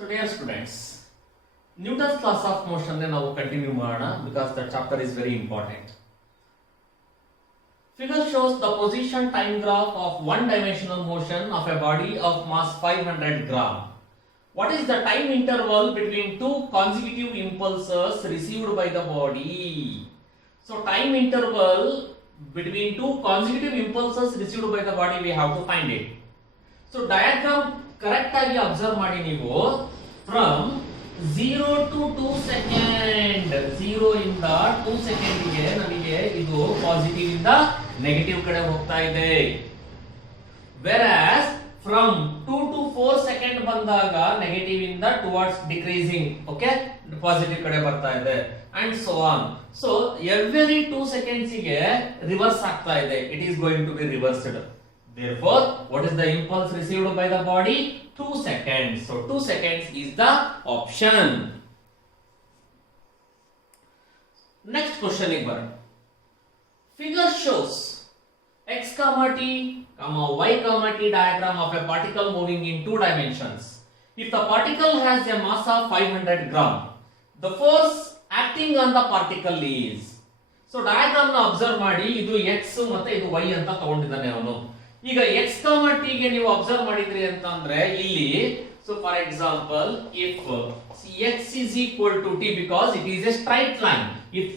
So dear students, Newton's laws of motion now continue because the chapter is very important. Figure shows the position time graph of one dimensional motion of a body of mass 500 gram. What is the time interval between two consecutive impulses received by the body? So time interval between two consecutive impulses received by the body we have to find it. So diagram correct ಆಗಿ observe ಮಾಡಿ ನೀವು from 0 to 2 second 0 ಇಂದ 2 second ಗೆ ನಮಗೆ ಇದು positive ಇಂದ negative ಕಡೆ ಹೋಗ್ತಾ ಇದೆ. whereas from 2 to 4 ಸೆಕೆಂಡ್ ಬಂದಾಗ ನೆಗೆಟಿವ್ ಇಂದ ಟುವರ್ಡ್ಸ್ ಡಿಕ್ರೀಸಿಂಗ್ ಓಕೆ ಪಾಸಿಟಿವ್ ಕಡೆ ಬರ್ತಾ ಇದೆ and so on. So every 2 seconds ಗೆ ರಿವರ್ಸ್ ಆಗ್ತಾ ಇದೆ. it is going to be reversed. Therefore, what is the impulse received by the body? 2 seconds. So 2 seconds is the option. Next question is figure shows x comma t comma y comma t diagram of a particle moving in two dimensions. If the particle has a mass of 500 gram, the force acting on the particle is. So diagram na observe ಮಾಡಿ ಇದು x ಮತ್ತೆ ಇದು y ಅಂತ ತಗೊಂಡಿದ್ದಾನೆ ಅವನು. ಈಗ x, t ಗೆ ನೀವು observe ಮಾಡಿದ್ರಿ ಅಂತಂದ್ರೆ ಇಲ್ಲಿ so for example if x is equal to t because it is a straight line, if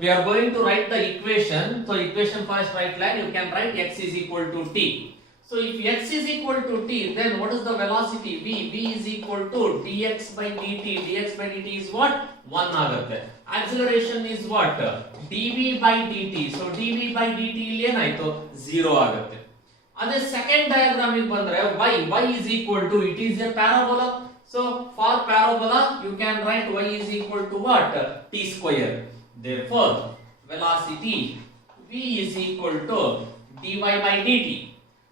we are going to write the equation, so equation for a straight line you can write x is equal to t. So if x is equal to t, then what is the velocity? V is equal to dx by dt. dx by dt is what? 1 ಆಗುತ್ತೆ. Acceleration is what? dv by dt. So dv by dt ಇಲ್ಲಿ ಏನಾಯ್ತು 0 ಆಗುತ್ತೆ. ಅದೇ second diagram ಗೆ ಬಂದ್ರೆ y is equal to, it is a parabola, so for parabola you can write y is equal to what? t square. Therefore velocity v is equal to dy by dt.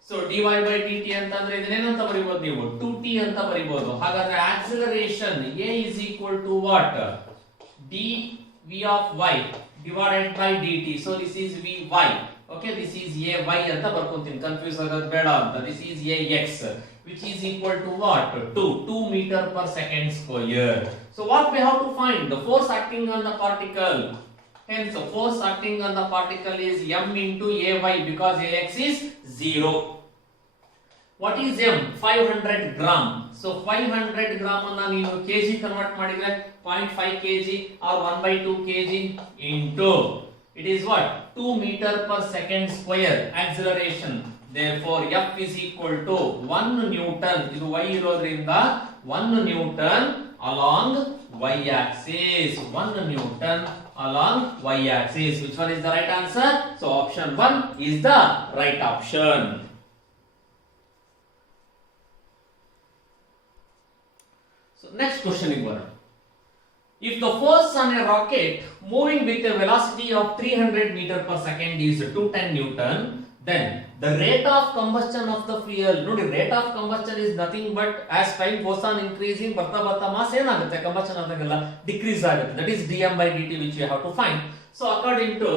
so dy by dt ಅಂತಂದ್ರೆ ಇದನ್ನೇನಂತ ಬರಿಬಹುದು ನೀವು 2t ಅಂತ ಬರಿಬಹುದು. ಹಾಗಾದ್ರೆ acceleration a is equal to what? dv of y divided by dt. so this is vy. okay, this is ay ಅಂತ ಬರ್ಕೊಂತೀನಿ, confuse ಆಗೋದು ಬೇಡ ಅಂತ. this is ax which is equal to what? 2 meter per second square. so what we have to find? the force acting on the particle. hence the force acting on the particle is m into ay because ax is 0. what is m? 500 gram. so 500 gram ಅನ್ನು ನೀವು kg convert ಮಾಡಿದ್ರೆ 0.5 kg or 1/2 kg into it is what? 2 meter per second square acceleration. therefore f is equal to 1 newton. ಇದು y ಇರೋದ್ರಿಂದ 1 newton along y axis. 1 newton along y axis. which one is the right answer? so option 1 is the right option. so next question is what? If the force on a rocket moving with a velocity of 300 meter per second is 210 Newton, then the rate of combustion of the fuel, no, the rate of combustion is nothing but as time goes on increasing, ಬರ್ತಾ mass ಏನಾಗುತ್ತೆ combustion ಆದಾಗೆಲ್ಲ decrease ಆಗುತ್ತೆ. that is dm by dt which you have to find. so according to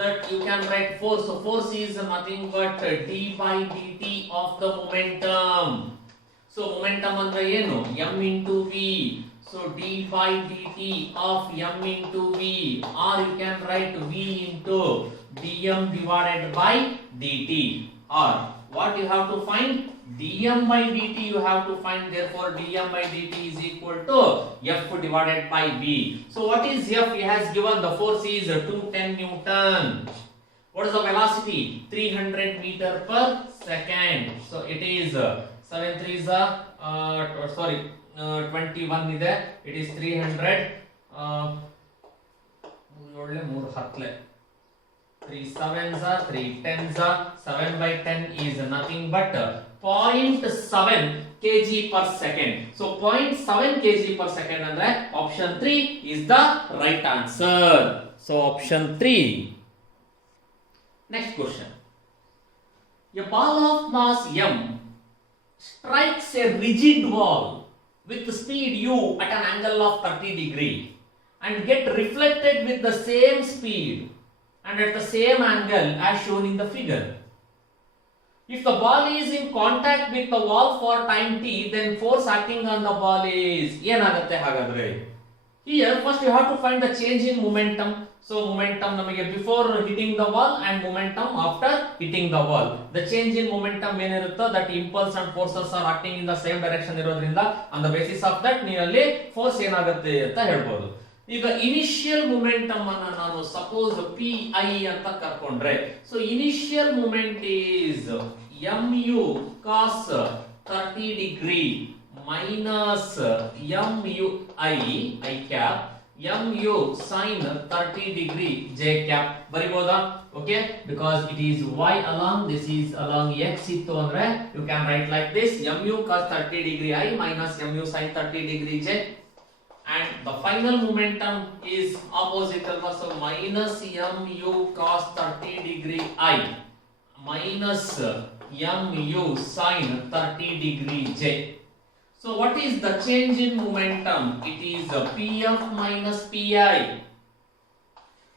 that you can write force. so force is nothing but d by dt of the momentum. so momentum ಅಂದ್ರೆ ಏನು? m into v. so d by dt of m into v, or you can write v into dm divided by dt, or what you have to find? dm by dt you have to find. therefore dm by dt is equal to f divided by v. so what is f? He has given the force is 210 Newton. what is the velocity? 300 meter per second. so it is 7 3s sorry 21 ಇದೆ. it is 300 ಒಳ್ಳೆ 3 ಹತ್ತಲೆ 3 7s 3 10s 7 by 10 is nothing but 0.7 kg per second. so 0.7 kg per second ಅಂದ್ರೆ option 3 is the right answer. so option 3. next question. a ball of mass m strikes a rigid wall with speed u at an angle of 30 degree and get reflected with the same speed and at the same angle as shown in the figure. If the ball is in contact with the wall for time t, then force acting on the ball is ಏನಾಗುತ್ತೆ ಹಾಗಾದ್ರೆ? Here first you have to find the change in momentum. So momentum ನಮಗೆ before hitting the wall and momentum after hitting the wall. The change in momentum ಏನಿರುತ್ತೋ that impulse and forces are acting in the same direction ಇರೋದ್ರಿಂದ on the basis of that ನೀರಲ್ಲಿ force ಏನಾಗುತ್ತೆ ಅಂತ ಹೇಳ್ಬೋದು. ಈಗ initial momentum ಅನ್ನ ನಾನು suppose P I ಅಂತ ಕರ್ಕೊಂಡ್ರೆ, so initial moment is mu cos 30 degree minus mu I cap mu sin 30 degree j cap ಬರಿಬೋದಾ? Okay, because it is y along, this is along x ಇತ್ತು ಅಂದ್ರೆ you can write like this, mu cos 30 degree I minus mu sin 30 degree j, and the final momentum is opposite alpha, so minus mu cos 30 degree I minus mu sin 30 degree j. So what is the change in momentum? It is pf minus pi.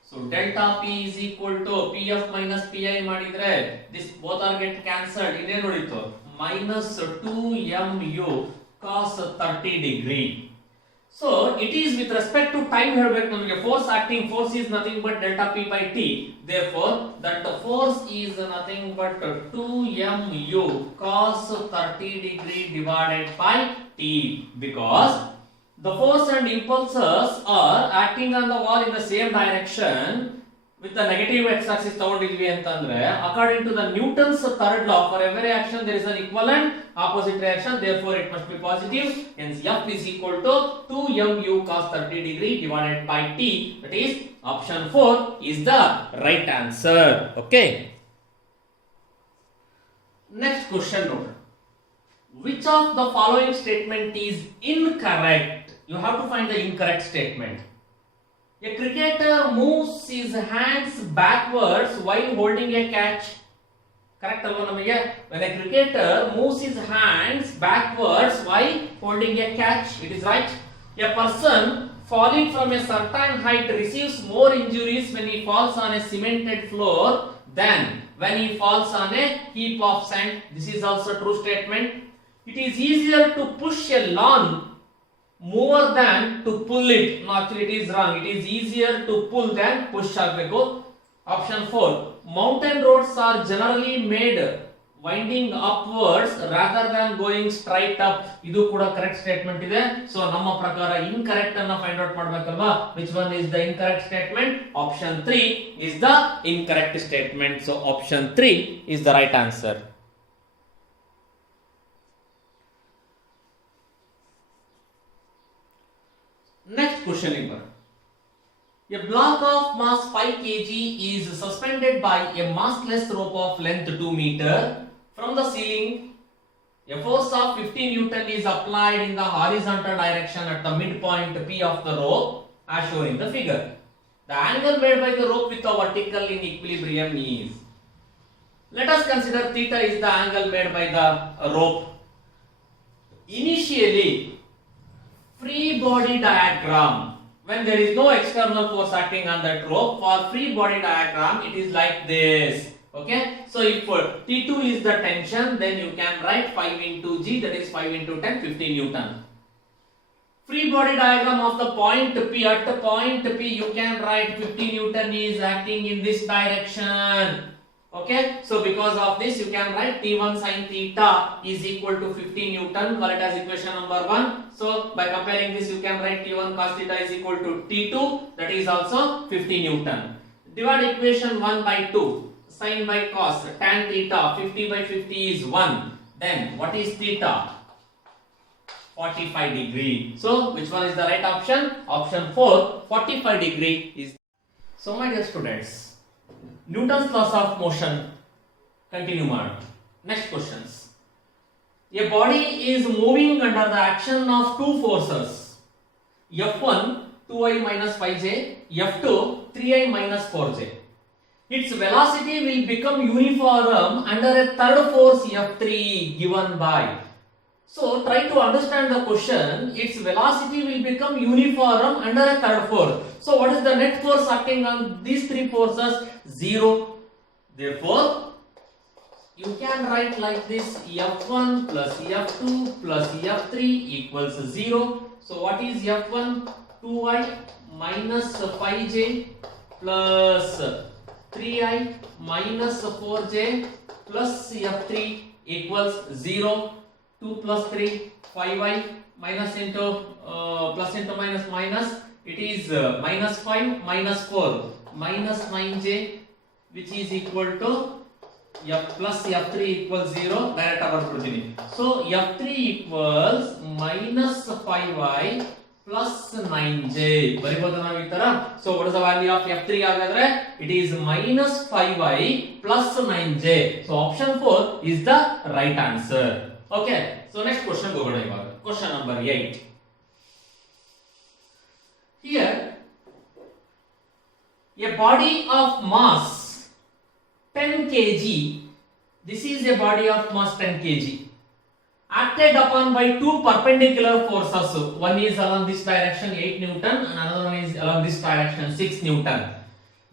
So delta p is equal to pf minus pi ಮಾಡಿದ್ರೆ this both are get cancelled, ಇನ್ನೇನು ಉಳಿತು minus 2 mu cos 30 degree. So it is with respect to time ಹೇಳಬೇಕು ನಮಗೆ, force acting, force is nothing but delta p by t, therefore that the force is nothing but 2 mu cos 30 degree divided by t, because the force and impulses are acting on the wall in the same direction with the negative x-axis ತಗೊಂಡಿದ್ವಿ ಅಂತಂದ್ರೆ according to the Newton's third law, for every action there is an equivalent opposite reaction, therefore it must be positive, hence F is equal to 2 mu cos 30 degree divided by t, that is option 4 is the right answer. Okay, next question note, which of the following statement is incorrect? You have to find the incorrect statement. A cricketer moves his hands backwards while holding a catch. Correct alva namage? When a cricketer moves his hands backwards while holding a catch, it is right. A person falling from a certain height receives more injuries when he falls on a cemented floor than when he falls on a heap of sand. This is also true statement. It is easier to push a lawn more than to pull it. No, actually it is wrong. It is easier to pull than push ಆಗಬೇಕು. Option 4, mountain roads are generally made winding upwards rather than going straight up. ಇದು ಕೂಡ correct statement ಇದೆ. So ನಮ್ಮ ಪ್ರಕಾರ incorrect ಅನ್ನ find out ಮಾಡಬೇಕಲ್ವಾ? which one is the incorrect statement? Option 3 is the incorrect statement. So option 3 is the right answer. Next question number. A block of mass 5 kg is suspended by a massless rope of length 2 meter from the ceiling. A force of 50 Newton is applied in the horizontal direction at the midpoint P of the rope as shown in the figure. The angle made by the rope with the vertical in equilibrium is. Let us consider theta is the angle made by the rope. Initially, free body diagram, when there is no external force acting on that rope, for free body diagram it is like this. Okay, so if T2 is the tension, then you can write 5 into G, that is 5 into 10, 50 Newton. Free body diagram of the point P, at the point P you can write 50 Newton is acting in this direction. Okay, so because of this you can write T1 sin theta is equal to 50 Newton, call it as equation number 1. So by comparing this you can write T1 cos theta is equal to T2, that is also 50 Newton. Divide equation 1 by 2, sin by cos, tan theta, 50 by 50 is 1. Then what is theta? 45 degree. So which one is the right option? Option 4, 45 degree is. So my dear students, Newton's laws of motion continue on. Next questions. A body is moving under the action of two forces. F1 2i minus 5j, F2 3i minus 4j. Its velocity will become uniform under a third force F3 given by. So try to understand the question. Its velocity will become uniform under a third force. So what is the net force acting on these three forces? 0. Therefore you can write like this: F1 plus F2 plus F3 equals 0. So what is F1? 2i minus 5j plus 3i minus 4j plus F3 equals 0. 2 plus 3, 5i minus into plus into minus minus, it is minus 5 minus 4 minus 9j, which is equal to F plus F3 equals 0. Direct ಬರ್ಬಿಡ್ತೀನಿ. So F3 equals minus 5i plus 9j. ಬರಿಬಹುದು ನಾವು ಈ ತರ. So what is the value of F3 ಹಾಗಾದ್ರೆ? It is minus 5i plus 9j. So option 4 is the right answer. Okay. So next question ಹೋಗೋಣ ಇವಾಗ. Question number 8. Here a body of mass 10 kg, this is a body of mass 10 kg, acted upon by two perpendicular forces. One is along this direction 8 Newton and another one is along this direction 6 Newton.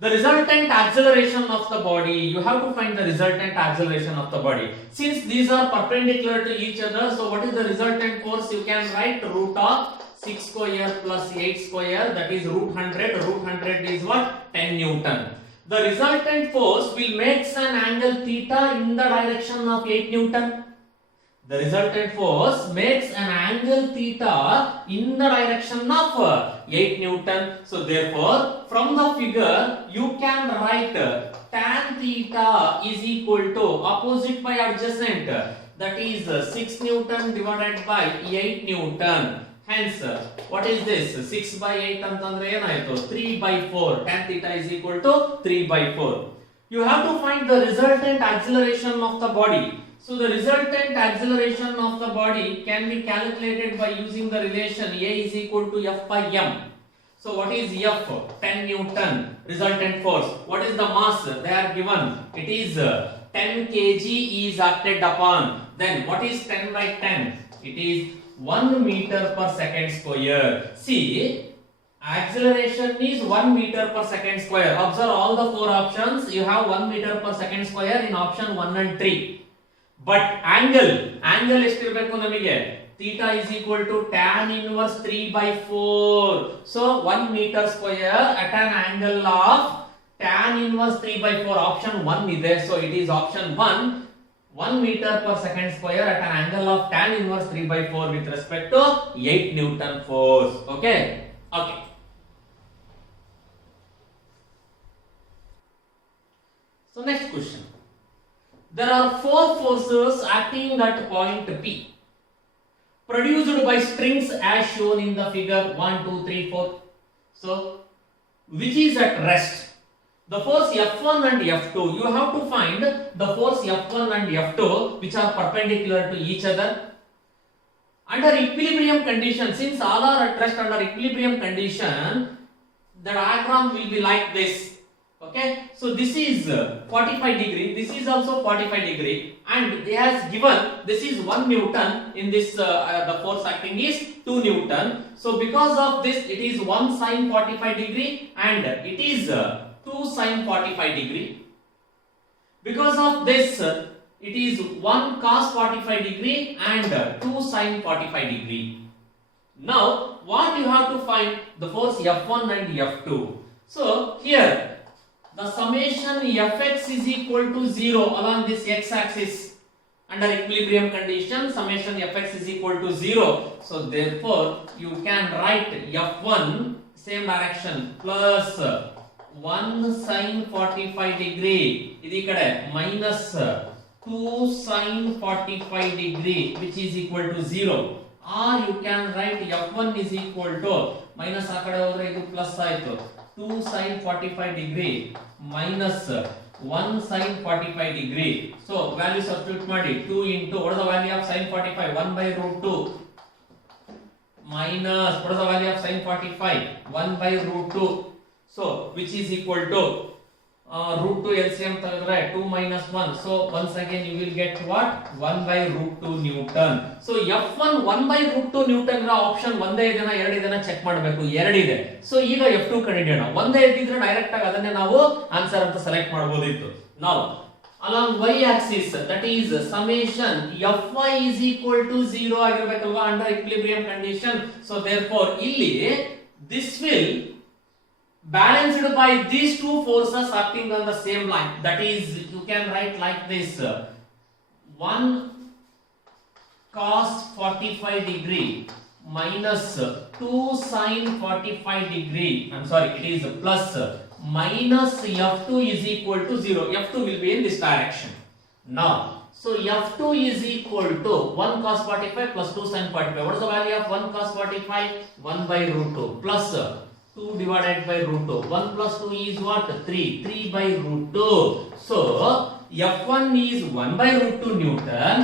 The resultant acceleration of the body, you have to find the resultant acceleration of the body. Since these are perpendicular to each other, so what is the resultant force? You can write root of 6 square plus 8 square, that is root 100. Root 100 is what? 10 Newton. The resultant force will make an angle theta in the direction of 8 Newton. The resultant force makes an angle theta in the direction of 8 Newton. So therefore, from the figure, you can write tan theta is equal to opposite by adjacent. That is 6 Newton divided by 8 Newton. Hence, what is this? 6 by 8 ಅಂತಂದ್ರೆ ಏನಾಯ್ತು? 3 by 4. Tan theta is equal to 3 by 4. You have to find the resultant acceleration of the body. So the resultant acceleration of the body can be calculated by using the relation A is equal to F by m. So what is F? 10 Newton resultant force. What is the mass? They are given. It is 10 kg is acted upon. Then what is 10 by 10? It is 1 meter per second square. See, acceleration is 1 meter per second square. Observe all the four options. You have 1 meter per second square in option 1 and 3. But angle ಎಷ್ಟಿರಬೇಕು ನಮಗೆ? Theta is equal to tan inverse 3 by 4. So 1 meter square at an angle of tan inverse 3 by 4. Option 1 ಇದೆ. So it is option 1. 1 meter per second square at an angle of tan inverse 3 by 4 with respect to 8 Newton force. Okay. Okay. So next question. There are four forces acting at point P, produced by strings as shown in the figure 1, 2, 3, 4. So, which is at rest? The force F1 and F2, you have to find the force F1 and F2 which are perpendicular to each other. Under equilibrium condition, since all are at rest under equilibrium condition, the diagram will be like this. Okay, so this is 45 degree, this is also 45 degree, and they has given this is 1 Newton in this the force acting is 2 Newton. So because of this it is 1 sin 45 degree and it is 2 sin 45 degree. Because of this it is 1 cos 45 degree and 2 sin 45 degree. Now what you have to find? The force F1 and F2. So here the summation Fx is equal to 0 along this x axis. Under equilibrium condition, summation Fx is equal to 0. So therefore you can write F1 same direction plus 1 sin 45 degree idi kade minus 2 sin 45 degree which is equal to 0. Or you can write F1 is equal to minus ಆ ಕಡೆ ಹೋದ್ರೆ ಇದು plus ಆಯ್ತು 2 sin 45 degree minus 1 sin 45 degree. So value substitute ಮಾಡಿ 2 into what is the value of sin 45? 1 by root 2 minus what is the value of sin 45? 1 by root 2. So which is equal to root 2 LCM ತೆಗೆದ್ರೆ 2 minus 1. So once again you will get what? 1 by root 2 Newton. So F1 1 by root 2 Newton ರ option ಒಂದೇ ಇದೆನಾ ಎರಡು ಇದೆನಾ check ಮಾಡಬೇಕು. ಎರಡಿದೆ. So ಈಗ F2 ಕಂಡುಹಿಡಿಯೋಣ. ಒಂದೇ ಇದ್ದಿದ್ರೆ ಡೈರೆಕ್ಟ್ ಆಗಿ ಅದನ್ನೇ ನಾವು ಆನ್ಸರ್ ಅಂತ ಸೆಲೆಕ್ಟ್ ಮಾಡಬಹುದಿತ್ತು. ನಾವು along y axis, that is summation Fy is equal to 0 ಆಗಿರಬೇಕಲ್ವಾ under equilibrium condition. So therefore ಇಲ್ಲಿ this will balanced by these two forces acting on the same line. That is, you can write like this: 1 cos 45 degree minus 2 sin 45 degree. I'm sorry, it is plus minus F2 is equal to 0. F2 will be in this direction. Now, so F2 is equal to 1 cos 45 plus 2 sin 45. What is the value of 1 cos 45? 1 by root 2 plus 2 divided by root 2. 1 plus 2 is what? 3. 3 by root 2. So, F1 is 1 by root 2 Newton.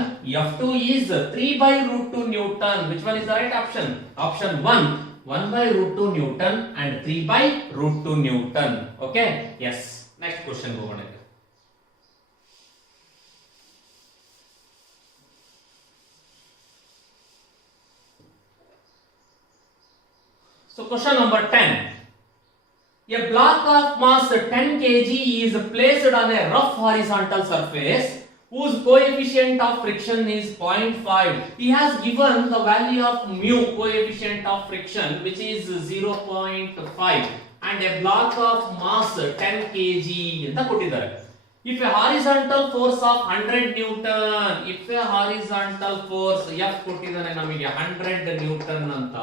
F2 is 3 by root 2 Newton. Which one is the right option? Option 1. 1 by root 2 Newton and 3 by root 2 Newton. Okay? Yes. Next question. Go on. So question number 10. A block of mass 10 kg is placed on a rough horizontal surface whose coefficient of friction is 0.5. He has given the value of mu, coefficient of friction, which is 0.5, and a block of mass 10 kg ಅಂತ ಕೊಟ್ಟಿದ್ದಾರೆ. If a horizontal force of 100 Newton, if a horizontal force F ಕೊಟ್ಟಿದ್ದಾನೆ ನಮಗೆ 100 Newton ಅಂತ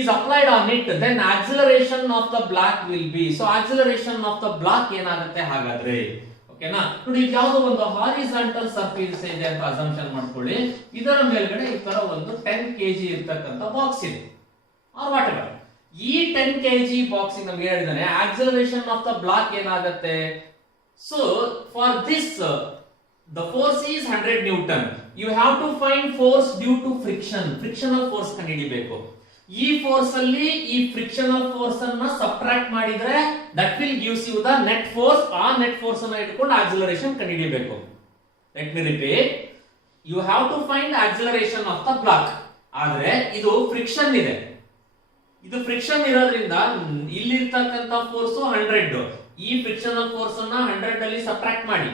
is applied on it, then acceleration of the block will be. So acceleration of the block ಏನಾಗುತ್ತೆ ಹಾಗಾದ್ರೆ? ಓಕೆನಾ? ನೋಡಿ, ಯಾವುದೋ ಒಂದು ಹಾರಿಜಾಂಟಲ್ ಸರ್ಫೇಸ್ ಇದೆ ಅಂತ ಅಸಂಪ್ಷನ್ ಮಾಡ್ಕೊಳ್ಳಿ. ಇದರ ಮೇಲ್ಗಡೆ ಈ ತರ ಒಂದು 10 kg ಇರತಕ್ಕಂತ ಬಾಕ್ಸ್ ಇದೆ ಆರ್ ವಾಟ್ ಎವರ್. ಈ 10 kg ಬಾಕ್ಸ್ ನಮಗೆ ಹೇಳಿದಾನೆ acceleration of the block ಏನಾಗುತ್ತೆ? So for this the force is 100 Newton. You have to find force due to friction. Frictional force ಕಂಡುಹಿಡಿಯಬೇಕು. ಈ ಫೋರ್ಸ್ ಅಲ್ಲಿ ಈ ಫ್ರಿಕ್ಷನಲ್ ಫೋರ್ಸ್ ಅನ್ನು ಸಬ್ಟ್ರಾಕ್ಟ್ ಮಾಡಿದ್ರೆ that will gives you the net force. ಆ net force ಅನ್ನು ಇಟ್ಕೊಂಡು ಆಕ್ಸಿಲರೇಷನ್ ಕಂಡುಹಿಡಿಯಬೇಕು. Let me repeat, you have to find acceleration of the block. ಆದ್ರೆ ಇದು ಫ್ರಿಕ್ಷನ್ ಇದೆ, ಇದು ಫ್ರಿಕ್ಷನ್ ಇರೋದ್ರಿಂದ ಇಲ್ಲಿರ್ತಕ್ಕಂತ ಫೋರ್ಸ್ 100. ಈ ಫ್ರಿಕ್ಷನಲ್ ಫೋರ್ಸ್ ಅನ್ನ 100 ಅಲ್ಲಿ ಸಬ್ಟ್ರಾಕ್ಟ್ ಮಾಡಿ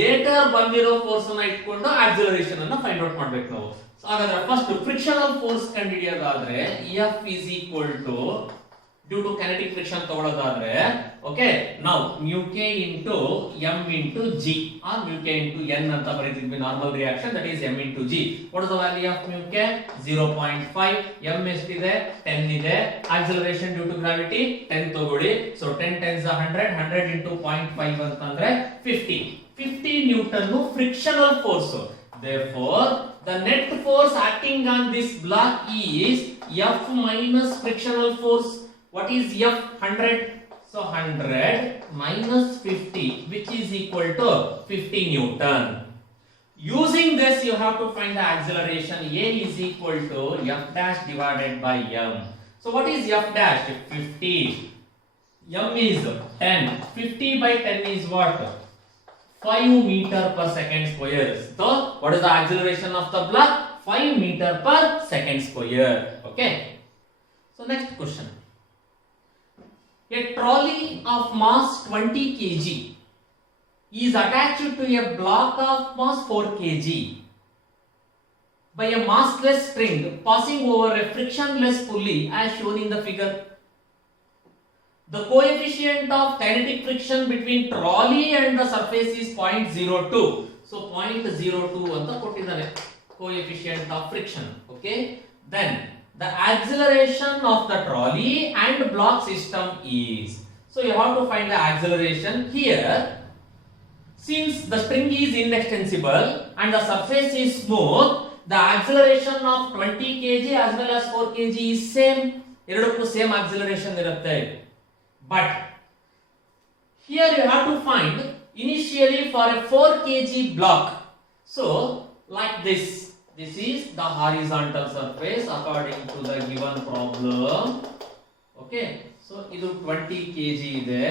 ಲೇಟರ್ ಬಂದಿರೋ ಫೋರ್ಸ್ ಅನ್ನ ಇಟ್ಕೊಂಡು ಆಕ್ಸಿಲರೇಷನ್ ಅನ್ನ ಫೈಂಡ್ ಔಟ್ ಮಾಡ್ಬೇಕು ನಾವು. ಹಾಗಾದ್ರೆ ಫಸ್ಟ್ ಫ್ರಿಕ್ಷನಲ್ ಫೋರ್ಸ್ ಕಂಡುಹಿಡಿಯೋದಾದ್ರೆ F is equal to due to kinetic friction ತಗೊಳ್ಳೋದಾದ್ರೆ, ಓಕೆ, ನಾವು mu k into m into g or mu k into n ಅಂತ ಬರೀತಿದ್ವಿ normal reaction, that is m into g. What is the value of mu k? 0.5. m ಎಷ್ಟಿದೆ? 10 ಇದೆ. Acceleration due to gravity 10 ತಗೊಳ್ಳಿ. So 10 times 100, 100 into 0.5 ಅಂತಂದ್ರೆ 50. 50 Newton frictional force. Therefore, the net force acting on this block is F minus frictional force. What is F? 100. So 100 minus 50, which is equal to 50 Newton. Using this, you have to find the acceleration. A is equal to F dash divided by m. So what is F dash? 50. M is 10. 50 by 10 is what? 5 meter per second square. So what is the acceleration of the block? 5 meter per second square. Okay. So next question. A trolley of mass 20 kg is attached to a block of mass 4 kg by a massless string passing over a frictionless pulley as shown in the figure. The coefficient of kinetic friction between trolley and the surface is 0.02. So 0.02 ಅಂತ ಕೊಟ್ಟಿದ್ದಾರೆ coefficient of friction. Okay. Then the acceleration of the trolley and block system is. So you have to find the acceleration here. Since the string is inextensible and the surface is smooth, the acceleration of 20 kg as well as 4 kg is same. ಎರಡಕ್ಕೂ same acceleration ಇರುತ್ತೆ. But here you have to find initially for a 4 kg block. So like this. This is the horizontal surface according to the given problem. Okay. So ಇದು 20 kg ಇದೆ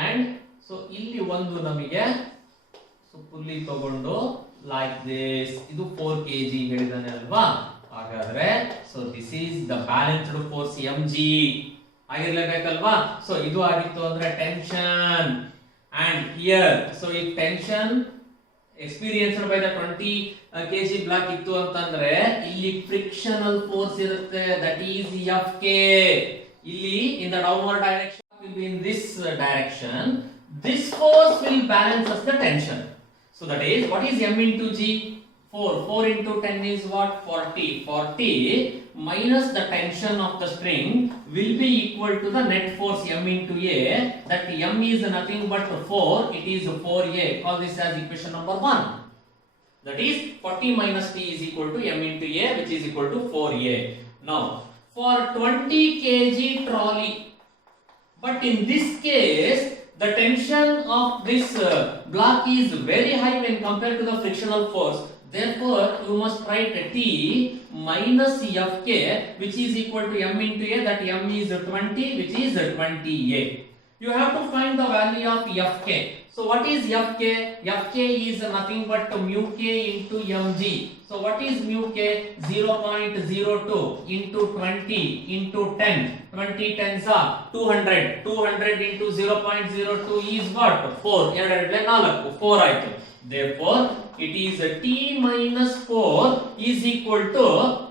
and so ಇಲ್ಲಿ ಒಂದು ನಮಗೆ so pulley ತಗೊಂಡು like this ಇದು 4 kg ಹೇಳಿದಾನೆ ಅಲ್ವಾ. ಹಾಗಾದ್ರೆ so this is the balanced force mg ಆಗಿರಲೇಬೇಕಲ್ವಾ. ಸೊ ಇದು ಆಗಿತ್ತು ಅಂದ್ರೆ tension and here, so if tension experienced by the 20 kg block ಇತ್ತು ಅಂತಂದ್ರೆ ಇಲ್ಲಿ frictional force ಇರುತ್ತೆ, that is Fk. ಇಲ್ಲಿ in the downward direction will be in this direction. This force will balance us the tension. So that is, what is m into g? 4 into 10 is what? 40. 40 minus the tension of the string will be equal to the net force m into a. That m is nothing but 4. It is 4a. Call this as equation number 1. That is 40 minus t is equal to m into a, which is equal to 4a. Now for 20 kg trolley, but in this case the tension of this block is very high when compared to the frictional force. Therefore, you must write T minus Fk, which is equal to m into a. That m is 20, which is 20a. You have to find the value of Fk. So, what is Fk? Fk is nothing but mu k into mg. So, what is mu k? 0.02 into 20 into 10. 20 tens are 200. 200 into 0.02 is what? 4. 4 ಆಯ್ತು. Therefore, it is t minus 4 is equal to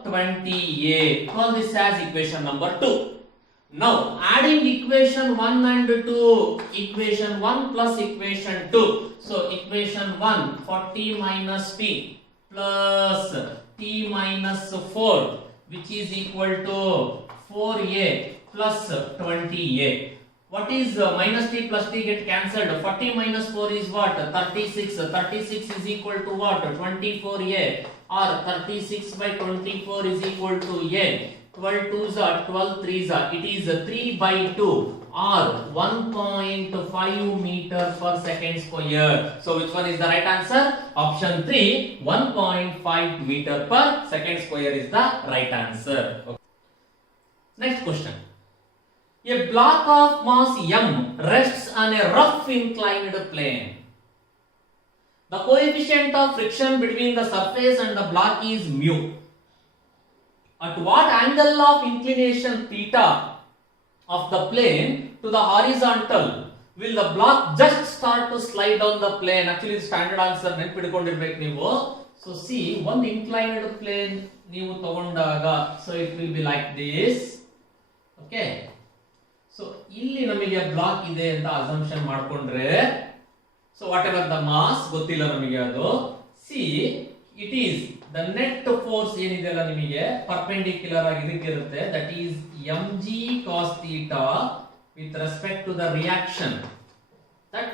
20a. Call this as equation number 2. Now, adding equation 1 and 2, equation 1 plus equation 2. So, equation 1, 40 minus t plus t minus 4, which is equal to 4a plus 20a. What is minus t plus t get cancelled? 40 minus 4 is what? 36. 36 is equal to what? 24a. Or 36 by 24 is equal to a. 12 2s are 12 3s are. It is 3 by 2 or 1.5 meter per second square. So which one is the right answer? Option 3, 1.5 meter per second square is the right answer. Okay. Next question. A block of mass m rests on a rough inclined plane. The coefficient of friction between the surface and the block is mu. At what angle of inclination theta of the plane to the horizontal will the block just start to slide down the plane? Actually, the standard answer ನೆನಪಿಟ್ಕೊಂಡಿರಬೇಕು ನೀವು. So see, one inclined plane ನೀವು ತಗೊಂಡಾಗ, so it will be like this. Okay. So ಇಲ್ಲಿ ನಮಗೆ block ಇದೆ ಅಂತ assumption ಮಾಡ್ಕೊಂಡ್ರೆ, so whatever the mass ಗೊತ್ತಿಲ್ಲ ನಮಗೆ ಅದು. See, it is the net force ಏನಿದೆ ಅಲ್ಲ ನಿಮಗೆ ಪರ್ಪೆಂಡಿಕ್ಯುಲರ್ ಆಗಿ ಇದಕ್ಕಿರುತ್ತೆ, that is mg cos theta with respect to the reaction, that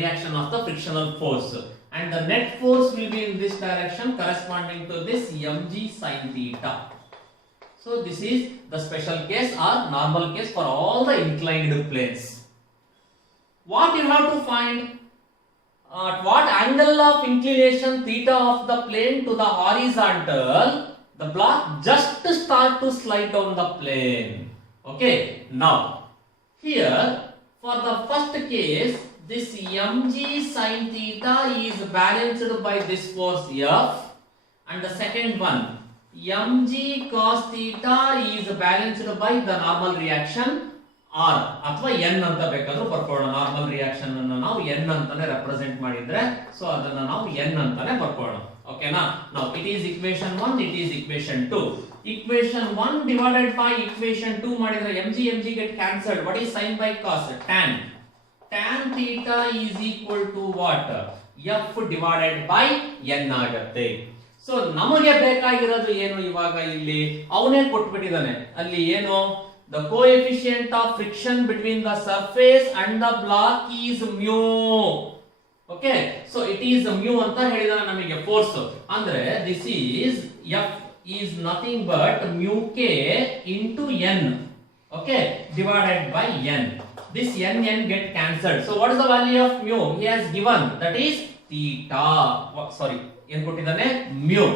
reaction of the frictional force, and the net force will be in this direction corresponding to this mg sin theta. So this is the special case or normal case for all the inclined planes. What you have to find? At what angle of inclination theta of the plane to the horizontal, the block just start to slide down the plane. Okay. Now, here for the first case, this mg sin theta is balanced by this force F, and the second one, mg cos theta is balanced by the normal reaction R ಅಥವಾ n ಅಂತ ಬೇಕಾದ್ರೂ ಬರ್ಕೊಳ್ಳೋಣ. Normal reaction ಅನ್ನು ನಾವು n ಅಂತಾನೆ represent ಮಾಡಿದ್ರೆ, so ಅದನ್ನ ನಾವು n ಅಂತಾನೆ ಬರ್ಕೊಳ್ಳೋಣ. ಓಕೆನಾ? Now it is equation 1, it is equation 2. Equation 1 divided by equation 2 ಮಾಡಿದ್ರೆ mg get cancelled. What is sin by cos? Tan. Tan theta is equal to what? F divided by n ಆಗುತ್ತೆ. So ನಮಗೆ ಬೇಕಾಗಿರೋದು ಏನು ಇವಾಗ ಇಲ್ಲಿ ಅವನೇ ಕೊಟ್ಬಿಟ್ಟಿದ್ದಾನೆ. ಅಲ್ಲಿ ಏನು? The coefficient of friction between the surface and the block is mu. Okay, so it is mu ಅಂತ ಹೇಳಿದಾನೆ ನಮಗೆ ಫೋರ್ಸ್. ಅಂದ್ರೆ this is F is nothing but mu k into n. Okay, divided by n. This n get cancelled. So what is the value of mu? He has given, that is theta. Sorry, ಏನು ಕೊಟ್ಟಿದ್ದಾನೆ? Mu.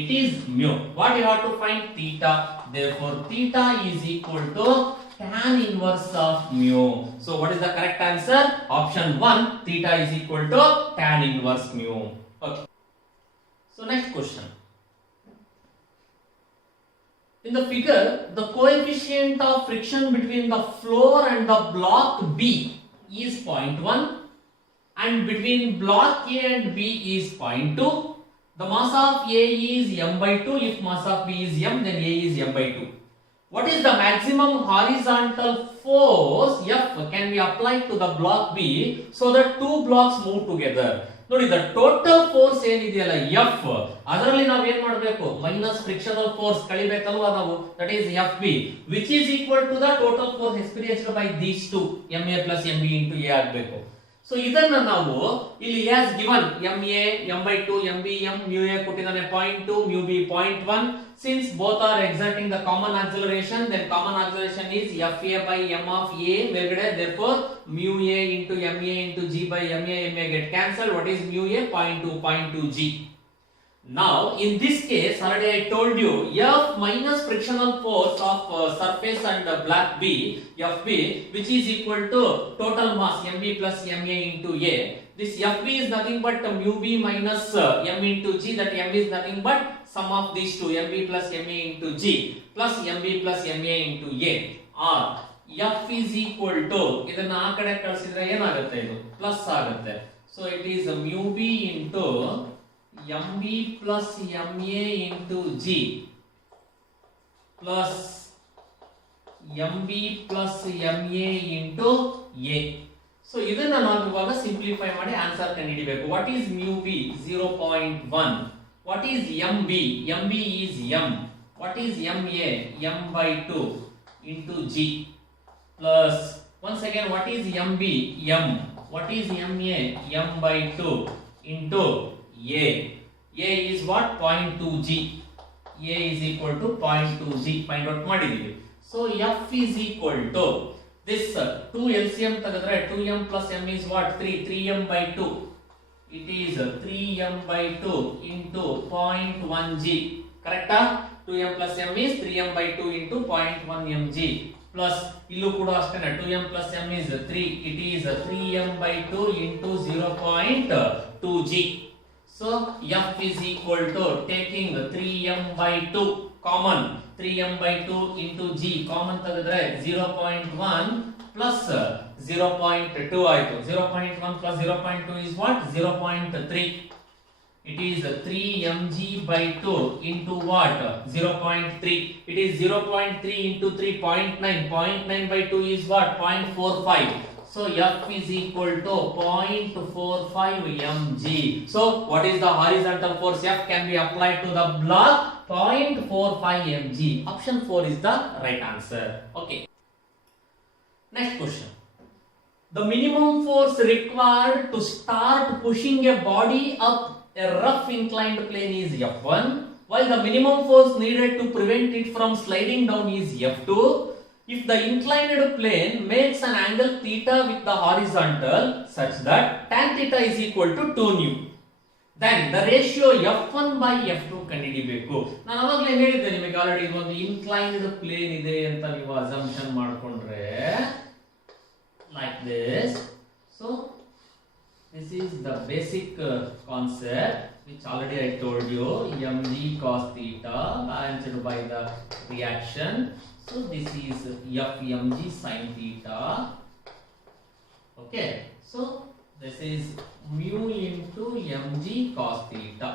It is mu. What you have to find? Theta. Therefore, theta is equal to tan inverse of mu. So, what is the correct answer? Option 1. Theta is equal to tan inverse mu. Okay. So, next question. In the figure, the coefficient of friction between the floor and the block B is 0.1, and between block A and B is 0.2. The mass of A is m by 2. If mass of B is m, then A is m by 2. What is the maximum horizontal force F can be applied to the block B so that two blocks move together? ನೋಡಿ the total force ಏನಿದೆಯಲ್ಲ F ಅದರಲ್ಲಿ ನಾವು ಏನು ಮಾಡಬೇಕು minus frictional force ಕಳಿಬೇಕಲ್ವಾ ನಾವು, that is FB, which is equal to the total force experienced by these two MA plus MB into A ಆಗಬೇಕು. So ಇದನ್ನ ನಾವು ಇಲ್ಲಿ as given MA m by 2 MB m mu A ಕೊಟ್ಟಿದ್ದಾನೆ 0.2 mu B 0.1. Since both are exerting the common acceleration, then common acceleration is FA by m of A ಮೇಲ್ಗಡೆ, therefore mu A into MA into G by MA get cancelled. What is mu A? 0.2 G. Now in this case already I told you F minus frictional force of surface and block B FB, which is equal to total mass MB plus MA into A. This FB is nothing but mu B minus m into G, that m is nothing but sum of these two MB plus MA into G plus MB plus MA into A, or F is equal to ಇದನ್ನ ಆ ಕಡೆ ಕಳಿಸಿದ್ರೆ ಏನಾಗುತ್ತೆ, ಇದು plus ಆಗುತ್ತೆ. So it is mu B into MB plus MA into G plus MB plus MA into A. So ಇದನ್ನ ನಾವು ಇವಾಗ ಸಿಂಪ್ಲಿಫೈ ಮಾಡಿ ಆನ್ಸರ್ ಕಂಡುಹಿಡಿಯಬೇಕು. What is mu B? 0.1. What is MB? MB is m. What is MA? m by 2 into G plus once again what is MB? m. What is MA? m by 2 into A. A is what? 0.2 G. A is equal to 0.2 G. Find out ಮಾಡಿದೀವಿ. So F is equal to this 2 LCM ತೆಗೆದ್ರೆ 2m plus m is what? 3m by 2. It is 3m by 2 into 0.1 G. Correct? 2m plus m is 3m by 2 into 0.1 mg plus ಇಲ್ಲೂ ಕೂಡ ಅಷ್ಟೇನೆ 2m plus m is 3. It is 3m by 2 into 0.2 G. So F is equal to taking 3m by 2 common, 3m by 2 into G common ತೆಗೆದ್ರೆ 0.1 plus 0.2 ಆಯ್ತು. 0.1 plus 0.2 is what? 0.3. It is 3mg by 2 into what? 0.3. It is 0.3 into 3, 0.9. 0.9 by 2 is what? 0.45. So F is equal to 0.45 mg. So what is the horizontal force F can be applied to the block? 0.45 mg. Option 4 is the right answer. Okay. Next question. The minimum force required to start pushing a body up a rough inclined plane is F1, while the minimum force needed to prevent it from sliding down is F2. If the inclined plane makes an angle theta with the horizontal such that tan theta is equal to 2 nu, then the ratio F1 by F2 ಕಂಡುಹಿಡಿಯಬೇಕು. ನಾನು ಅವಾಗಲೇ ಹೇಳಿದ್ದೆ ನಿಮಗೆ already ಒಂದು inclined plane ಇದೆ ಅಂತ ನೀವು assumption ಮಾಡಿಕೊಂಡ್ರೆ like this. So this is the basic concept which already I told you, mg cos theta balanced by the reaction. So this is f mg sin theta. Okay, so this is mu into mg cos theta.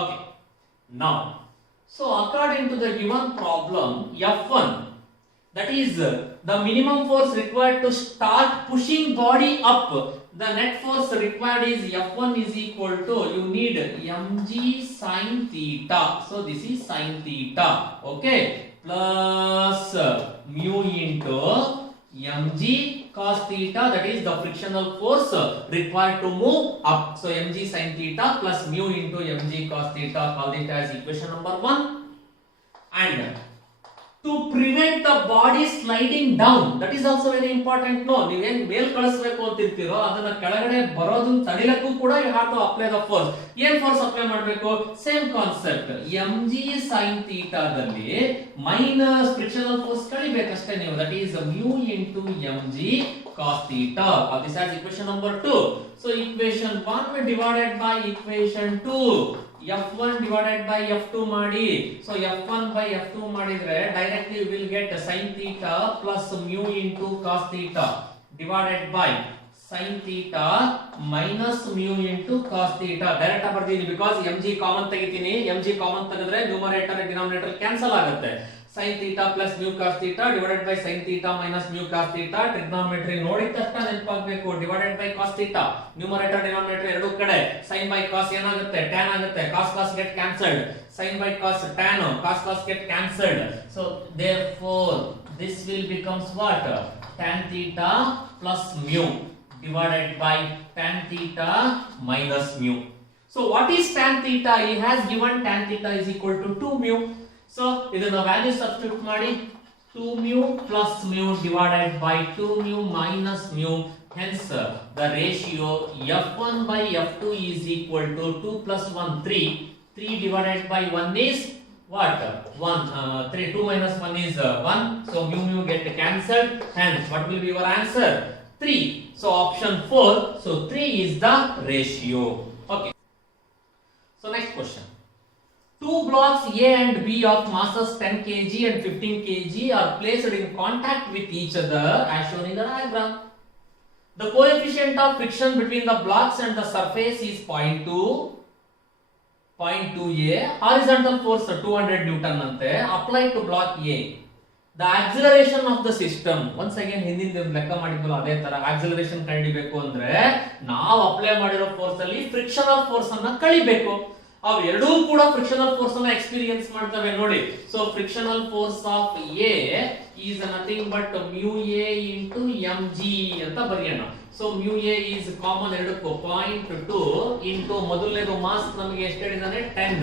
Okay, now so according to the given problem, F1, that is the minimum force required to start pushing body up, the net force required is F1 is equal to, you need mg sin theta. So this is sin theta. Okay, plus mu into mg cos theta, that is the frictional force required to move up. So mg sin theta plus mu into mg cos theta, call it as equation number 1. And to prevent the body sliding down, that is also very important. No, ನೀವೇನ್ ಮೇಲ್ ಕಳಿಸಬೇಕು ಅಂತಿರ್ತೀರೋ ಅದನ್ನ ಕೆಳಗಡೆ ಬರೋದನ್ನ ತಡಿಲಕ್ಕೂ ಕೂಡ you have to apply the force. ಏನ್ force apply ಮಾಡಬೇಕು? Same concept, mg sin theta ದಲ್ಲಿ minus frictional force ಕಳಿಬೇಕಷ್ಟೇ ನೀವು, that is mu into mg cos theta. This is equation number 2. So equation 1 divided by equation 2, F1 divided by F2 ಮಾಡಿ. So F1 by F2 ಮಾಡಿದ್ರೆ directly we will get sin theta plus mu into cos theta divided by sin theta minus mu into cos theta. Direct ಆಗಿ ಬರ್ತೀನಿ because mg common ತೆಗಿತೀನಿ. mg common ತೆಗೆದ್ರೆ numerator denominator cancel ಆಗುತ್ತೆ. sin theta plus mu cos theta divided by sin theta minus mu cos theta. Trigonometry ನೋಡಿದ ತಕ್ಷಣ ನೆನಪಾಗಬೇಕು, divided by cos theta. Numerator denominator ಎರಡು ಕಡೆ sin by cos ಏನಾಗುತ್ತೆ, tan ಆಗುತ್ತೆ. cos get cancelled. sin by cos tan, cos get cancelled. So therefore this will becomes what, tan theta plus mu divided by tan theta minus mu. So what is tan theta? He has given tan theta is equal to 2 mu. So ಇದನ್ನ value substitute ಮಾಡಿ 2 mu plus mu divided by 2 mu minus mu. Hence the ratio f1 by f2 is equal to 2 plus 1 3. 3 divided by 1 is what? 1. 3. 2 minus 1 is 1. So mu get cancelled. Hence what will be your answer? 3. So option 4. So 3 is the ratio. Okay. So next question. Two blocks A and B of masses 10 kg and 15 kg are placed in contact with each other as shown in the diagram. The coefficient of friction between the blocks and the surface is 0.2A. Horizontal force 200 Newton ante applied to block A. The acceleration of the system, once again ಹಿಂದಿನ ಲೆಕ್ಕ ಮಾಡಿದ್ವಲ್ಲ ಅದೇ ತರ acceleration ಕಂಡಿಬೇಕು ಅಂದ್ರೆ ನಾವು apply ಮಾಡಿರೋ force ಅಲ್ಲಿ frictional force ಅನ್ನ ಕಳಿಬೇಕು. ಅವು ಎರಡೂ ಕೂಡ ಫ್ರಿಕ್ಷನಲ್ ಫೋರ್ಸ್ ಅನ್ನ ಎಕ್ಸ್ಪೀರಿಯನ್ಸ್ ಮಾಡ್ತವೆ ನೋಡಿ. So frictional force of A is nothing but mu a into mg ಅಂತ ಬರೆಯೋಣ. So mu a is common ಎರಡಕ್ಕೂ 0.2 into ಮೊದಲನೇದು ಮಾಸ್ ನಮಗೆ ಎಷ್ಟು ಹೇಳಿದಾನೆ 10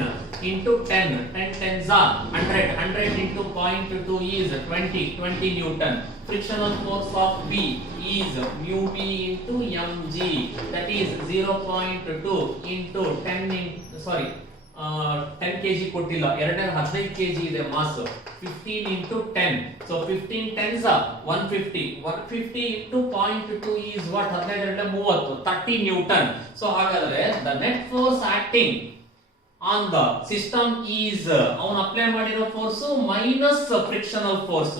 into 10 10 tens are 100 100 into 0.2 is 20 Newton. Frictional force of B is mu b into mg, that is 0.2 into 10 kg ಕೊಟ್ಟಿಲ್ಲ, ಎರಡನೇ 15 kg ಇದೆ mass. 15 into 10, so 15 tens are 150 into 0.2 is what, 15 30 Newton. So ಹಾಗಾದ್ರೆ the net force acting on the system is ಅವನು apply ಮಾಡಿರೋ force minus frictional force.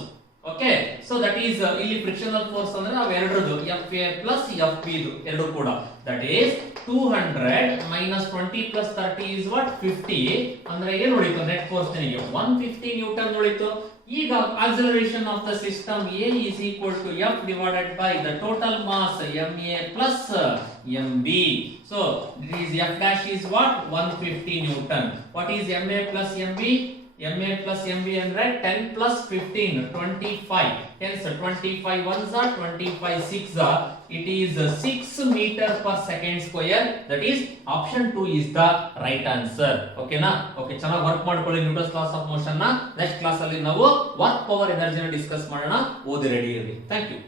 Okay, so that is ಇಲ್ಲಿ frictional force ಅಂದ್ರೆ ನಾವು ಎರಡರದು FA plus FB ಎರಡು ಕೂಡ, that is 200 minus 20 plus 30 is what, 50. ಅಂದ್ರೆ ಏನು ಉಳಿತು ನೆಟ್ ಫೋರ್ಸ್ ನಿಮಗೆ 150 ನ್ಯೂಟನ್ ಉಳಿತು. ಈಗ acceleration of the system A is equal to F divided by the total mass MA plus MB. So it is F dash is what, 150 Newton. What is MA plus MB? MA plus MB ಅಂದ್ರೆ 10 plus 15 25. Hence 25 ones are 25 6 are. It is 6 meter per second square. That is option 2 is the right answer. Okay na? Okay, ಚೆನ್ನಾಗಿ work ಮಾಡ್ಕೊಳ್ಳಿ Newton's loss of motion ನ. Next class ಅಲ್ಲಿ ನಾವು work power ಎನರ್ಜಿನ discuss ಮಾಡೋಣ. ಓದಿ ready ಇರಿ. Thank you.